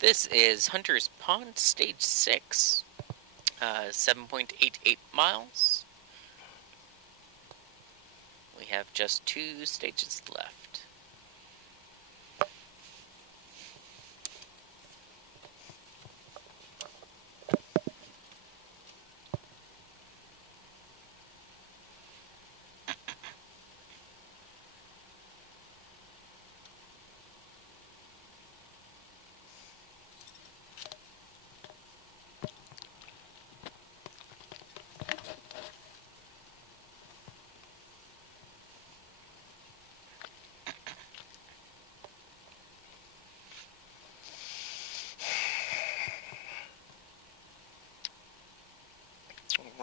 This is Hunter's Pond, Stage 6, 7.88 miles. We have just 2 stages left.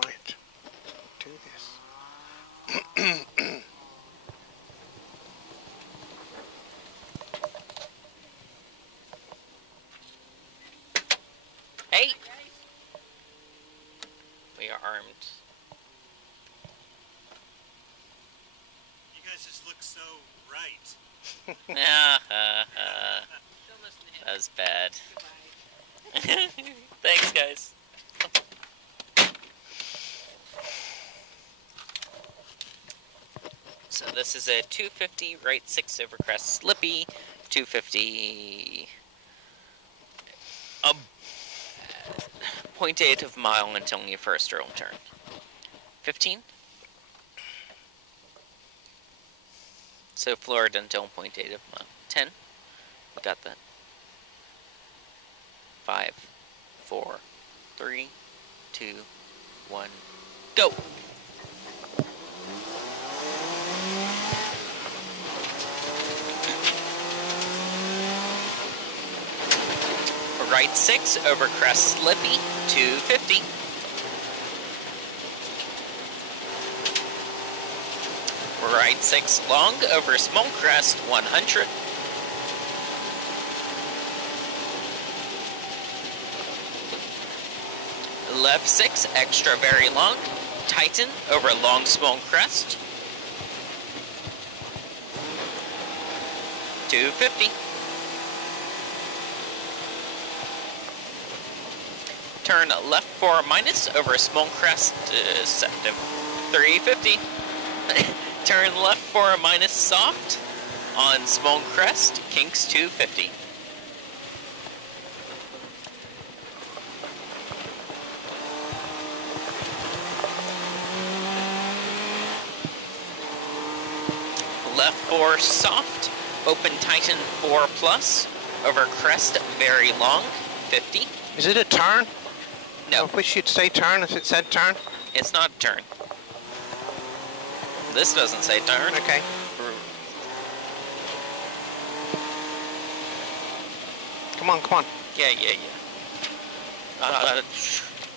Right, do this. Hey! We are armed. You guys just look so right. That was bad. Thanks, guys. So this is a 250 Wright 6 over crest slippy, 250 0.8 of mile until your first roll turn. 15. So Florida until 0.8 of mile. 10. We got that. 5, 4, 3, 2, 1, go! Right 6 over crest slippy, 250. Right 6 long over small crest, 100. Left 6 extra very long, tighten over long small crest, 250. Turn left 4 minus over small crest, deceptive, 350. Turn left 4 minus soft on small crest, kinks 250. Left 4 soft, open tighten 4 plus, over crest very long, 50. Is it a turn? No. I wish you'd say turn if it said turn. It's not a turn. This doesn't say turn. Okay. Come on, come on. Yeah.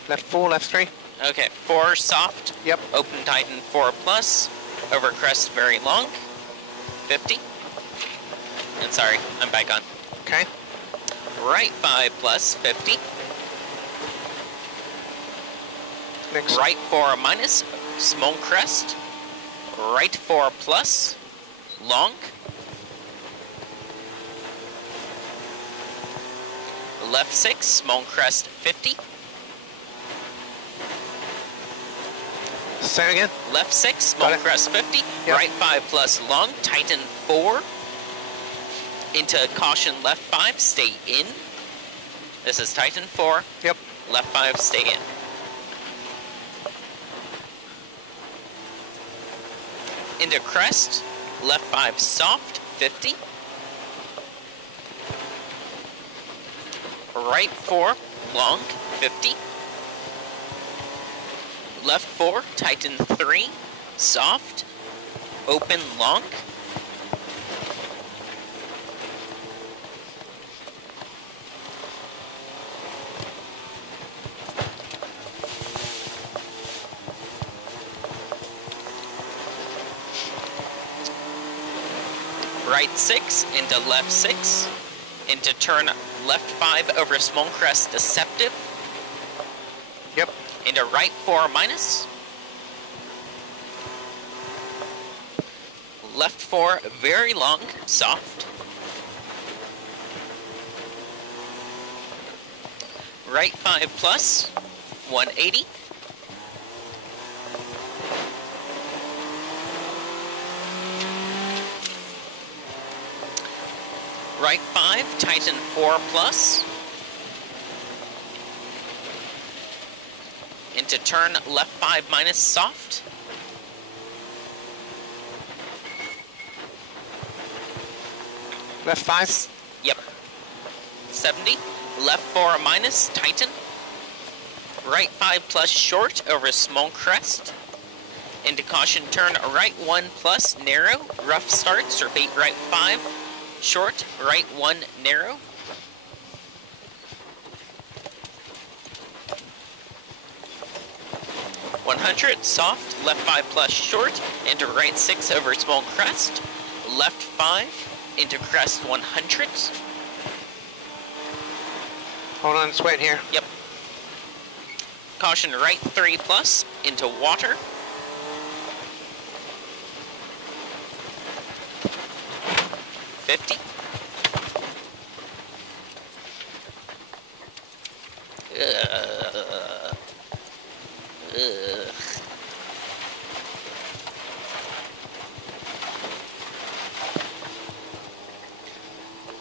Left 4, left 3. Okay, 4 soft. Yep. Open tighten 4 plus, over crest very long, 50. And sorry, I'm back on. Okay. Right 5 plus, 50. Next. Right 4 minus, small crest. Right 4 plus, long. Left 6, small crest, 50. Say it again. Left 6, small crest, 50. Yep. Right 5 plus, long. Tighten 4. Into caution, left 5, stay in. This is tighten 4. Yep. Left 5, stay in. Into crest, left 5 soft, 50. Right 4, long, 50. Left 4, tighten 3, soft, open long. Right 6 into left 6, into turn left 5 over small crest deceptive. Yep. Into right 4 minus. Left 4 very long, soft. Right 5 plus, 180. Right 5, tighten 4 plus. Into turn left 5 minus soft. Left 5. Yep. 70. Left 4 minus, tighten. Right 5 plus short over small crest. Into caution turn right 1 plus narrow. Rough starts, repeat right 5. Short, right 1 narrow. Soft, left 5 plus short, into right 6 over small crest, left 5, into crest 100. Hold on, it's wet here. Yep. Caution right 3 plus, into water. $50. Ugh.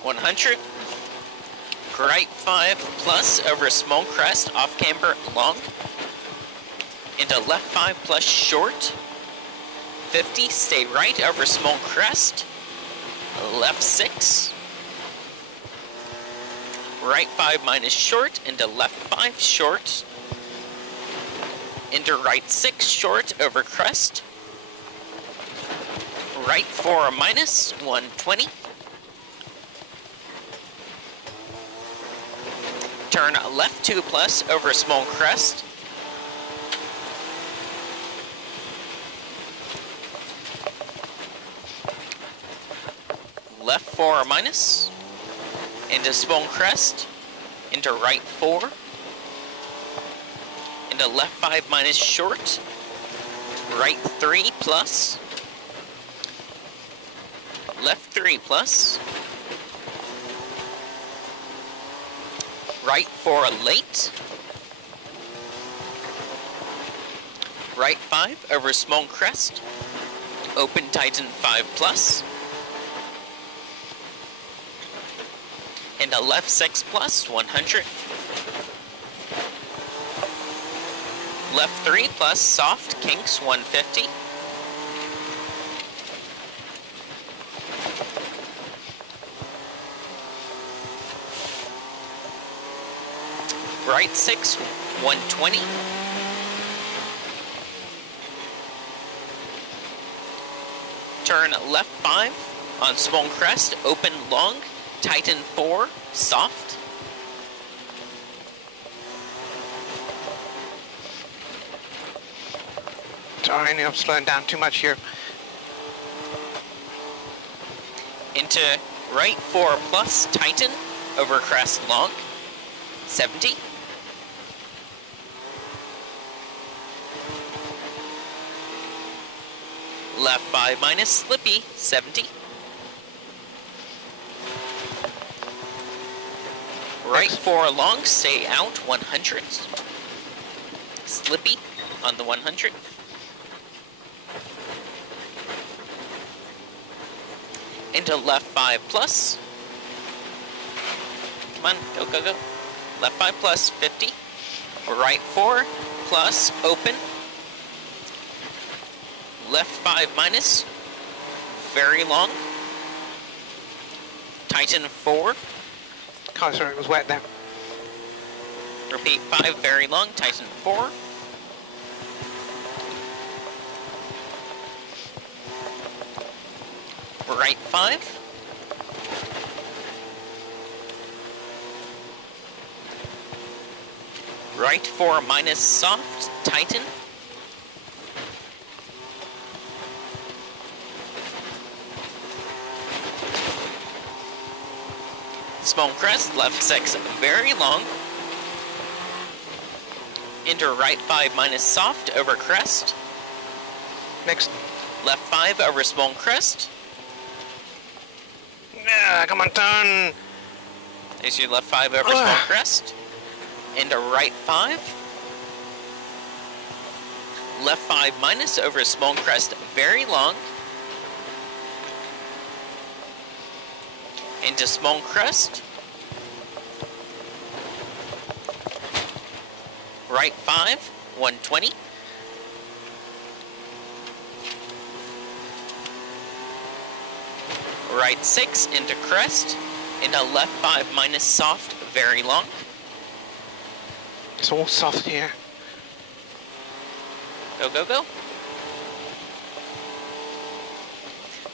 100. Right 5 plus over small crest, off camber long. Into left 5 plus short. 50, stay right over small crest. Left 6. Right 5 minus short, into left 5 short. Into right 6 short over crest. Right 4 minus, 120. Turn left 2 plus over small crest. Left 4 minus. Into small crest. Into right 4. Into left 5 minus short. Right 3 plus. Left 3 plus. Right 4 late. Right 5 over small crest. Open tighten 5 plus. And a left 6 plus, 100. Left 3 plus, soft, kinks, 150. Right 6, 120. Turn left 5 on small crest, open long, tighten 4, soft. Sorry, I'm slowing down too much here. Into right 4 plus, tighten, over crest long, 70. Left 5 minus, slippy, 70. Right 4 long, stay out, 100. Slippy on the 100. Into left 5 plus. Come on, go, go, go. Left 5 plus, 50. Right 4 plus, open. Left 5 minus, very long. Tighten 4. Oh, sorry, it was wet there. Repeat 5, very long, tighten 4. Right 5. Right 4 minus soft, tighten. Small crest, left 6, very long. Into right 5 minus soft, over crest. Next. Left 5 over small crest. Yeah, come on, turn. There's your left 5 over small crest. into right 5. Left 5 minus over small crest, very long. Into small crest. Right 5, 120. Right 6 into crest. Into left 5 minus soft, very long. It's all soft here. Go, go, go.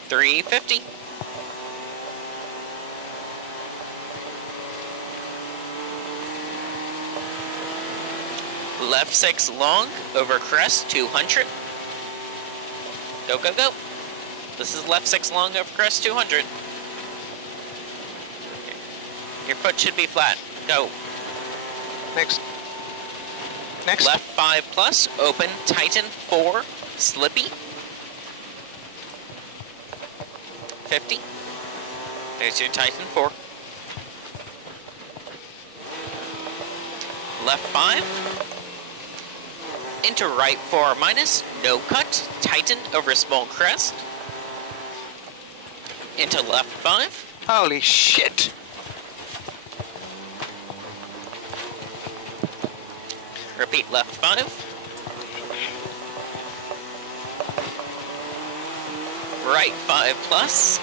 350. Left 6 long, over crest, 200. Go, go, go. This is left 6 long, over crest, 200. Your foot should be flat. Go. Next. Next. Left 5 plus, open, tighten, 4, slippy. 50. There's your tighten, 4. Left 5. Into right 4 minus, no cut, tighten over small crest. Into left 5. Holy shit. Repeat left 5. Right 5 plus.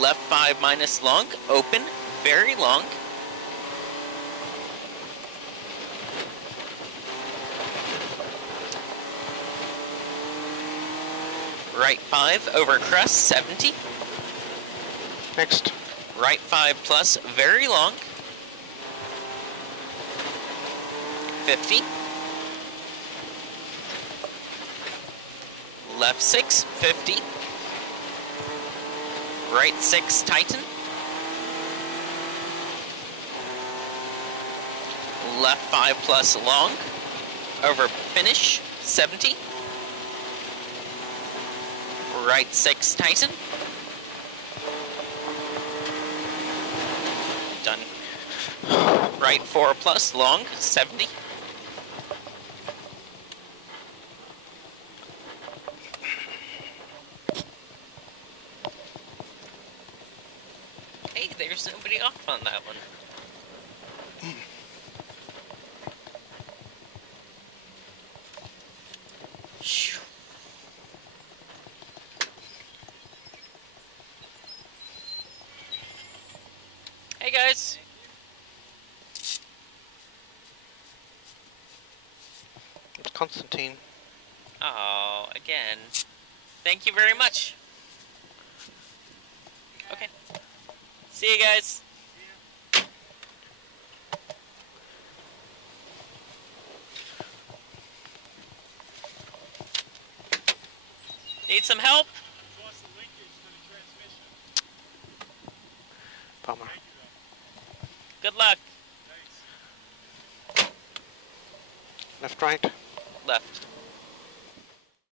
Left 5 minus long, open, very long. Right 5 over crest, 70. Next. Right 5 plus, very long. 50. Left 6, 50. Right 6, tighten. Left 5 plus long. Over finish, 70. Right 6, tighten. Done. Right 4 plus long, 70. Hey, there's nobody off on that one. Shoo. Hey guys. It's Constantine. Oh, again. Thank you very much. Okay. See you guys. Need some help? Lost the linkage to the transmission. Bummer. Good luck. Thanks. Left, right. Left.